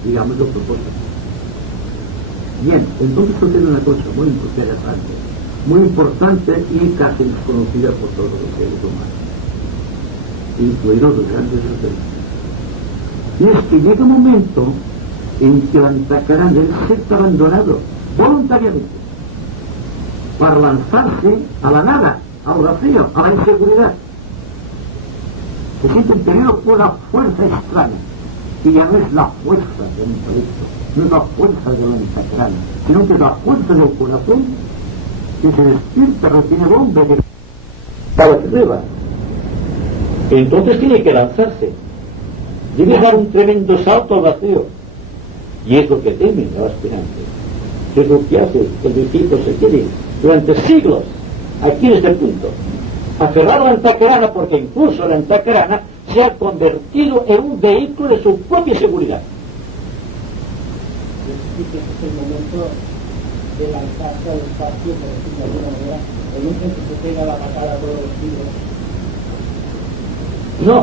digamos, del propósito. Bien, entonces sucede una cosa muy interesante, muy importante y casi desconocida por todos los seres humanos, incluidos los grandes sacerdotes. Y es que llega un momento en que el Antacarana debe ser abandonado voluntariamente para lanzarse a la nada, al vacío, a la inseguridad. Se siente impelido por una fuerza extraña, que ya no es la fuerza del intelecto, no es la fuerza del Antacarana, sino que es la fuerza del corazón que se despierta, retiene bomba para arriba. Entonces tiene que lanzarse, debe dar un tremendo salto al vacío, y es lo que temen los aspirantes, es lo que hace que el discípulo se quede durante siglos aquí en este punto, aferrado al Antacarana, porque incluso el Antacarana se ha convertido en un vehículo de su propia seguridad. Este es el momento de lanzarse al espacio, por decirlo de alguna manera, el momento en que se pega la patada a todos los libros. No,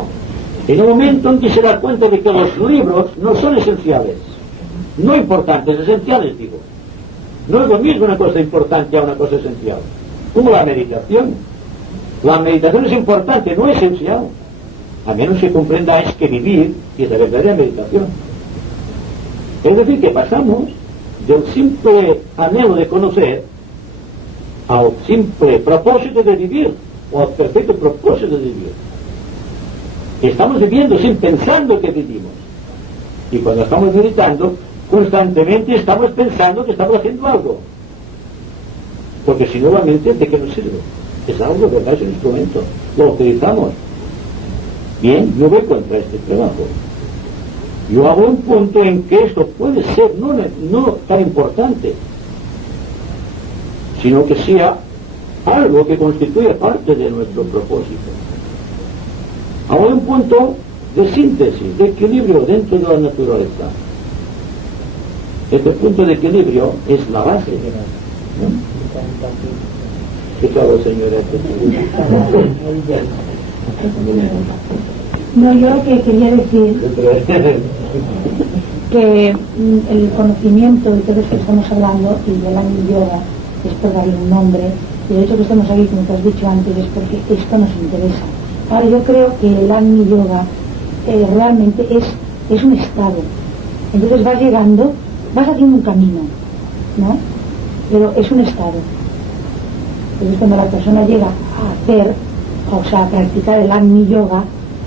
en el momento en que se da cuenta de que los libros no son esenciales, no importantes, esenciales digo. No es lo mismo una cosa importante a una cosa esencial, como la meditación. La meditación es importante, no esencial, a menos que comprendáis que vivir es la verdadera meditación. Es decir, que pasamos del simple anhelo de conocer al simple propósito de vivir, o al perfecto propósito de vivir. Estamos viviendo sin pensando que vivimos. Y cuando estamos meditando, constantemente estamos pensando que estamos haciendo algo. Porque si no, la mente, ¿de qué nos sirve? Es algo, ¿verdad? Es un instrumento. Lo utilizamos. Bien, yo voy contra este trabajo. Yo hago un punto en que esto puede ser no tan importante, sino que sea algo que constituye parte de nuestro propósito. Hago un punto de síntesis, de equilibrio dentro de la naturaleza. Este punto de equilibrio es la base. ¿No? ¿Qué tal, señora? No, yo lo que quería decir que el conocimiento y todo esto que estamos hablando, y del Agni Yoga, es por darle un nombre, y el hecho que estemos aquí, como te has dicho antes, es porque esto nos interesa. Ahora, yo creo que el Agni Yoga realmente es un estado. Entonces vas llegando, vas haciendo un camino, ¿no? Pero es un estado. Entonces cuando la persona llega a hacer, o sea, a practicar el Agni Yoga,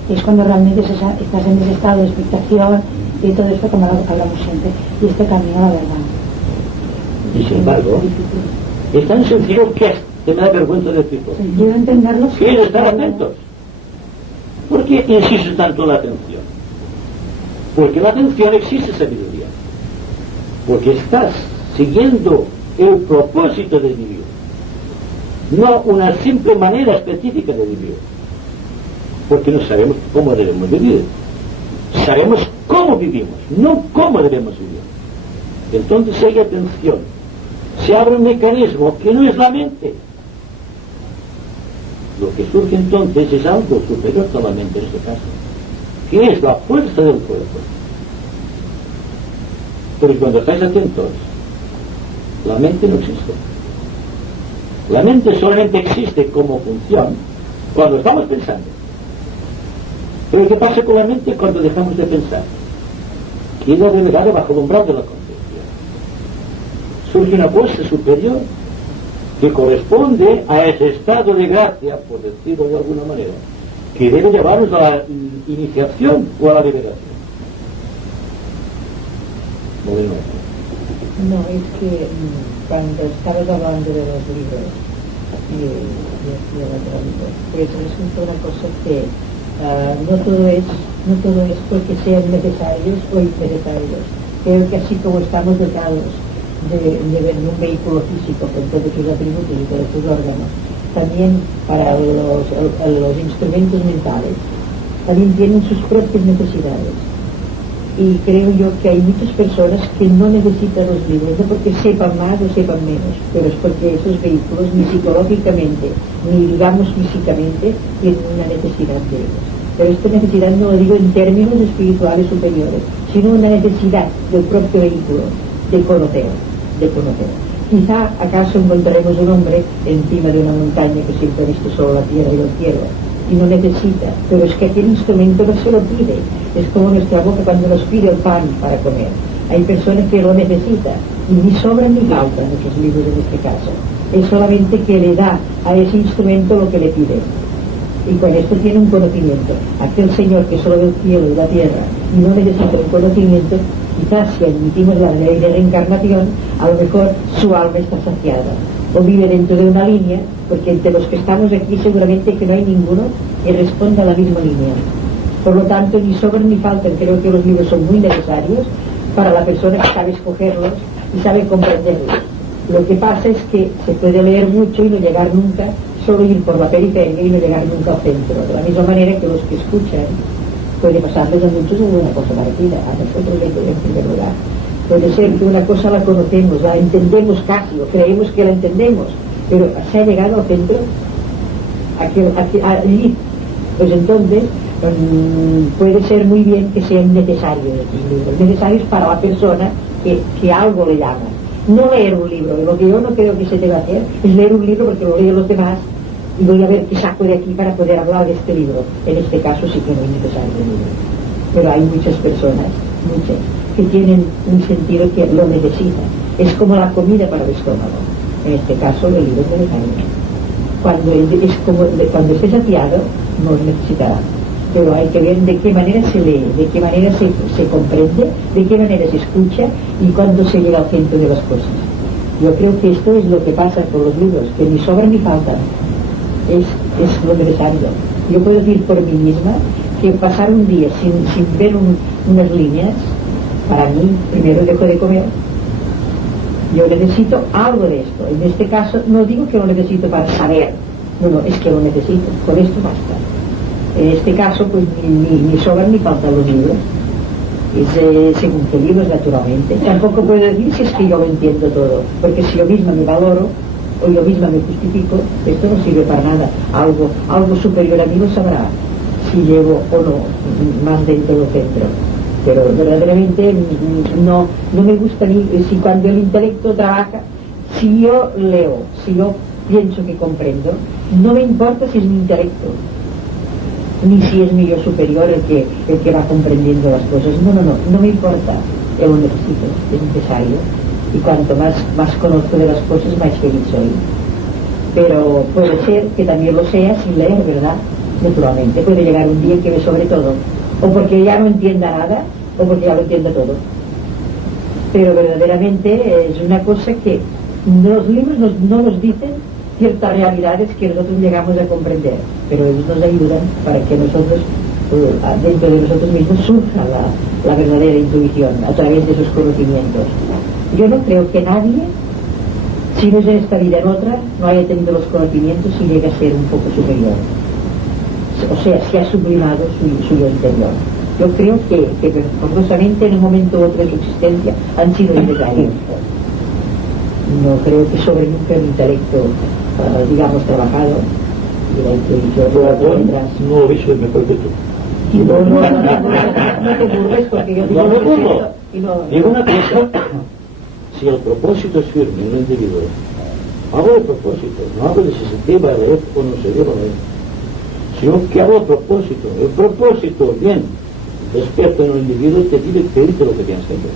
es cuando realmente estás en ese estado de expectación y todo esto, como hablamos siempre, y este camino, la verdad. Y sin embargo, es tan sencillo que te me da vergüenza decirlo. Quiero entenderlo. Quiero estar atentos. ¿Por qué insiste tanto la atención? Porque la atención existe sabiduría. Porque estás siguiendo el propósito de vivir, no una simple manera específica de vivir. Porque no sabemos cómo debemos vivir. Sabemos cómo vivimos, no cómo debemos vivir. Entonces hay atención. Se abre un mecanismo que no es la mente. Lo que surge entonces es algo superior a la mente en este caso, que es la fuerza del cuerpo. Porque cuando estáis atentos, La mente no existe. La mente solamente existe como función cuando estamos pensando. Pero ¿qué pasa con la mente cuando dejamos de pensar? Queda relegada bajo el umbral de la conciencia. Surge una fuerza superior que corresponde a ese estado de gracia, por decirlo de alguna manera, que debe llevarnos a la iniciación o a la liberación. No, es que cuando estabas hablando de los libros y de la traducción, pues resulta una cosa que no todo es porque sean necesarios o innecesarios. Creo que así como estamos dotados de un vehículo físico con todos sus atributos y todos sus órganos, también para los instrumentos mentales también tienen sus propias necesidades. Y creo yo que hay muchas personas que no necesitan los libros, no porque sepan más o sepan menos, pero es porque esos vehículos ni psicológicamente ni digamos físicamente tienen una necesidad de ellos. Pero esta necesidad no lo digo en términos espirituales superiores, sino una necesidad del propio vehículo de conocer. Quizá acaso encontraremos un hombre encima de una montaña que siempre ha visto solo la tierra y los cielos y no necesita, pero es que aquel instrumento no se lo pide. Es como nuestra boca cuando nos pide el pan para comer. Hay personas que lo necesitan y ni sobran ni faltan muchos libros en este caso. Es solamente que le da a ese instrumento lo que le pide. Y con esto tiene un conocimiento. Aquel señor que solo ve el cielo y la tierra y no necesita un conocimiento, quizás si admitimos la ley de reencarnación, a lo mejor su alma está saciada o vive dentro de una línea, porque entre los que estamos aquí seguramente que no hay ninguno que responda a la misma línea. Por lo tanto, ni sobran ni faltan. Creo que los libros son muy necesarios para la persona que sabe escogerlos y sabe comprenderlos. Lo que pasa es que se puede leer mucho y no llegar nunca, solo ir por la periferia y no llegar nunca al centro. De la misma manera que los que escuchan, puede pasarles a muchos una cosa parecida, a nosotros en primer lugar. Puede ser que una cosa la conocemos, la entendemos casi, o creemos que la entendemos, pero se ha llegado al centro, allí. Pues entonces puede ser muy bien que sean necesarios estos libros, necesarios para la persona que algo le llama. No leer un libro, lo que yo no creo que se debe hacer es leer un libro porque lo leen los demás y voy a ver qué saco de aquí para poder hablar de este libro. En este caso sí que no es necesario el libro, pero hay muchas personas, que tienen un sentido que lo necesitan. Es como la comida para el estómago. En este caso el libro es necesario. Cuando esté saciado no es necesitará, pero hay que ver de qué manera se lee, de qué manera se comprende, de qué manera se escucha y cuándo se llega al centro de las cosas. Yo creo que esto es lo que pasa con los libros, que ni sobran ni faltan, es lo necesario. Yo puedo decir por mí misma que pasar un día sin ver unas líneas, para mí primero dejo de comer. Yo necesito algo de esto. En este caso no digo que lo necesito para saber, no, es que lo necesito, con esto basta. En este caso pues ni sobran ni faltan los libros, es según qué libros, naturalmente. Tampoco puedo decir si es que yo lo entiendo todo, porque si yo misma me valoro o yo misma me justifico, esto no sirve para nada. Algo superior a mí lo sabrá si llego o no más dentro del centro. Pero verdaderamente no me gusta ni si cuando el intelecto trabaja, si yo leo, si yo pienso que comprendo, no me importa si es mi intelecto ni si es mi yo superior el que va comprendiendo las cosas. No me importa, yo lo necesito, es necesario, y cuanto más conozco de las cosas, más feliz soy. Pero puede ser que también lo sea sin leer, ¿verdad? Naturalmente puede llegar un día en que me sobre todo, o porque ya no entienda nada o porque ya lo entienda todo. Pero verdaderamente es una cosa que los libros no nos dicen ciertas realidades que nosotros llegamos a comprender, pero ellos nos ayudan para que nosotros dentro de nosotros mismos surja la verdadera intuición a través de esos conocimientos. Yo no creo que nadie, si no es en esta vida en otra, no haya tenido los conocimientos y llegue a ser un poco superior, o sea, se ha sublimado su yo interior. Yo creo que forzosamente en un momento u otro de su existencia han sido necesarios. No creo que sobre nunca el intelecto, digamos, trabajado y la intuición no lo hizo mejor que tú. No te burles porque yo digo Digo una cosa, si el propósito es firme en un individuo, hablo de propósito, no hablo de si se debe leer o no se debe leer, sino que hablo de propósito. El propósito bien despierto en un individuo te dice lo que tienes que hacer.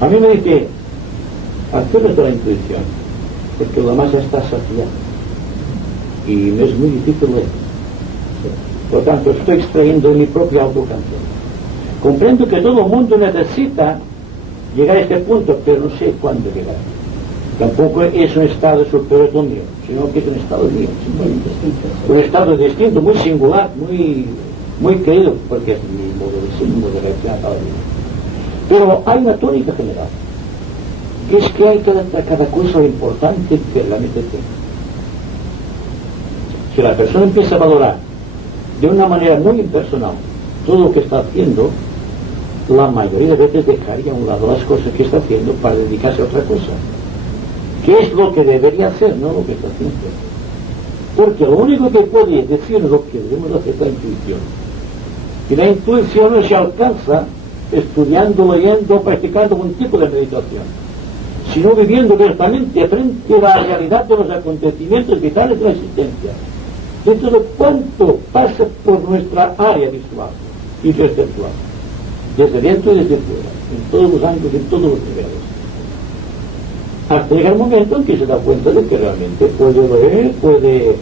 A mí me dice, acciones de la intuición, porque lo demás ya está saciado y me es muy difícil leer. Por lo tanto, estoy extrayendo de mi propia autocanción. Comprendo que todo el mundo necesita llegar a este punto, pero no sé cuándo llegar. Tampoco es un estado superior al mío, sino que es un estado mío, simplemente. Un estado distinto, muy singular, muy querido, porque es mi modo de ser, mi modo de reaccionar cada día. Pero hay una tónica general, que es que hay cada cosa importante que realmente tiene. Si la persona empieza a valorar de una manera muy impersonal todo lo que está haciendo, la mayoría de veces dejaría a un lado las cosas que está haciendo para dedicarse a otra cosa, que es lo que debería hacer, no lo que está haciendo. Porque lo único que puede decirnos lo que debemos hacer es la intuición, y la intuición no se alcanza estudiando, leyendo, practicando un tipo de meditación, sino viviendo directamente frente a la realidad de los acontecimientos vitales de la existencia, dentro de cuánto pasa por nuestra área visual y perceptual, desde dentro y desde fuera, en todos los ángulos, en todos los niveles, hasta llegar un momento en que se da cuenta de que realmente puede leer, puede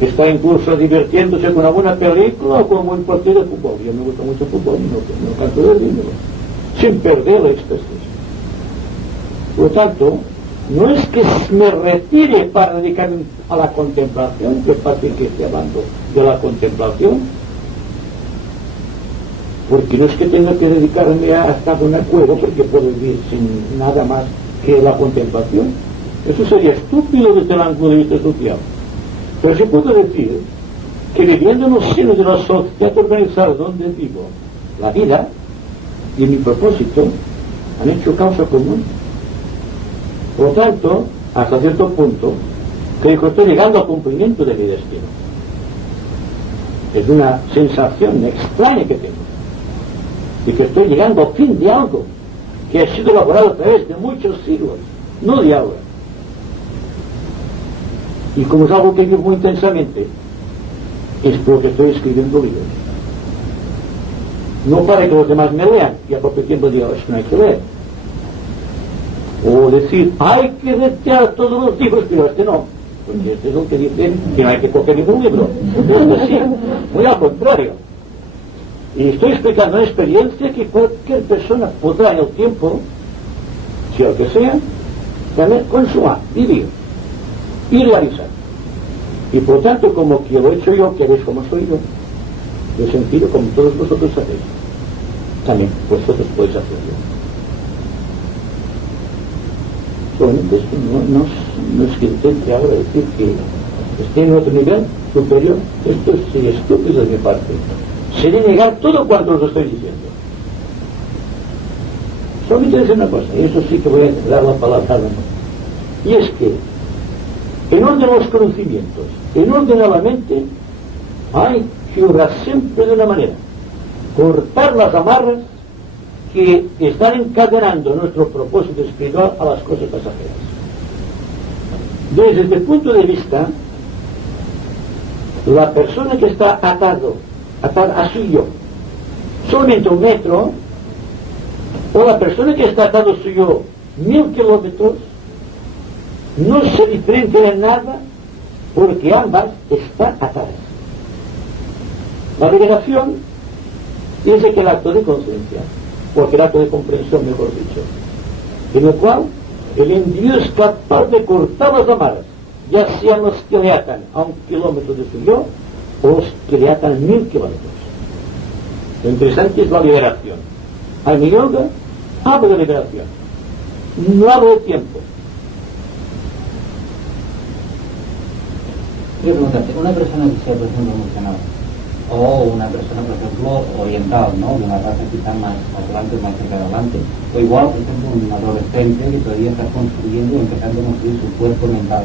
estar incluso divirtiéndose con una buena película o con un buen partido de fútbol. Yo me gusta mucho el fútbol y no canto de dinero, sin perder la expresión. Por lo tanto, no es que me retire para dedicarme a la contemplación, que es fácil que esté hablando de la contemplación, porque no es que tenga que dedicarme a estar en una cueva porque puedo vivir sin nada más que la contemplación. Eso sería estúpido desde el ángulo de vista social. Pero sí puedo decir que viviendo en los senos de la sociedad organizada donde vivo, la vida y mi propósito han hecho causa común. Por lo tanto, hasta cierto punto, creo que estoy llegando al cumplimiento de mi destino. Es una sensación extraña que tengo, de que estoy llegando al fin de algo que ha sido elaborado a través de muchos siglos, no de ahora. Y como es algo que vivo muy intensamente, es por que estoy escribiendo libros. No para que los demás me lean y al propio tiempo diga, es que no hay que leer. O decir, hay que retirar todos los libros, pero este no. Porque este es lo que dice que no hay que coger ningún libro. Esto sí, muy al contrario. Y estoy explicando una experiencia que cualquier persona podrá en el tiempo, sea lo que sea, también consumar, vivir y realizar. Y por lo tanto, como que lo he hecho yo, que veis como soy yo, lo he sentido como todos vosotros hacéis. También vosotros podéis hacerlo. Solamente es que no es que intente ahora decir que esté en otro nivel superior. Esto sería estúpido de mi parte. Sería negar todo cuanto os estoy diciendo. Solamente decir una cosa, y eso sí que voy a dar la palabra, y es que en orden a los conocimientos, en orden a la mente, hay que obrar siempre de una manera: cortar las amarras que están encadenando nuestro propósito espiritual a las cosas pasajeras. Desde este punto de vista, la persona que está atada a su yo solamente 1 metro, o la persona que está atado a su yo 1000 kilómetros, no se diferencian en nada, porque ambas están atadas. La liberación es aquel acto de conciencia, o aquel acto de comprensión, mejor dicho, en el cual el individuo es capaz de cortar las amarras, ya sean los que le atan a 1 kilómetro de su yo, o los que le atan a 1000 kilómetros. Lo interesante es la liberación. A mi yoga hablo de liberación, no hablo de tiempo. Quiero preguntarte, una persona que sea, por ejemplo, emocional, o una persona, por ejemplo, oriental, ¿no?, de una raza quizá más adelante, más cerca de adelante, o igual, por ejemplo, un adolescente que todavía está construyendo, empezando a construir su cuerpo mental.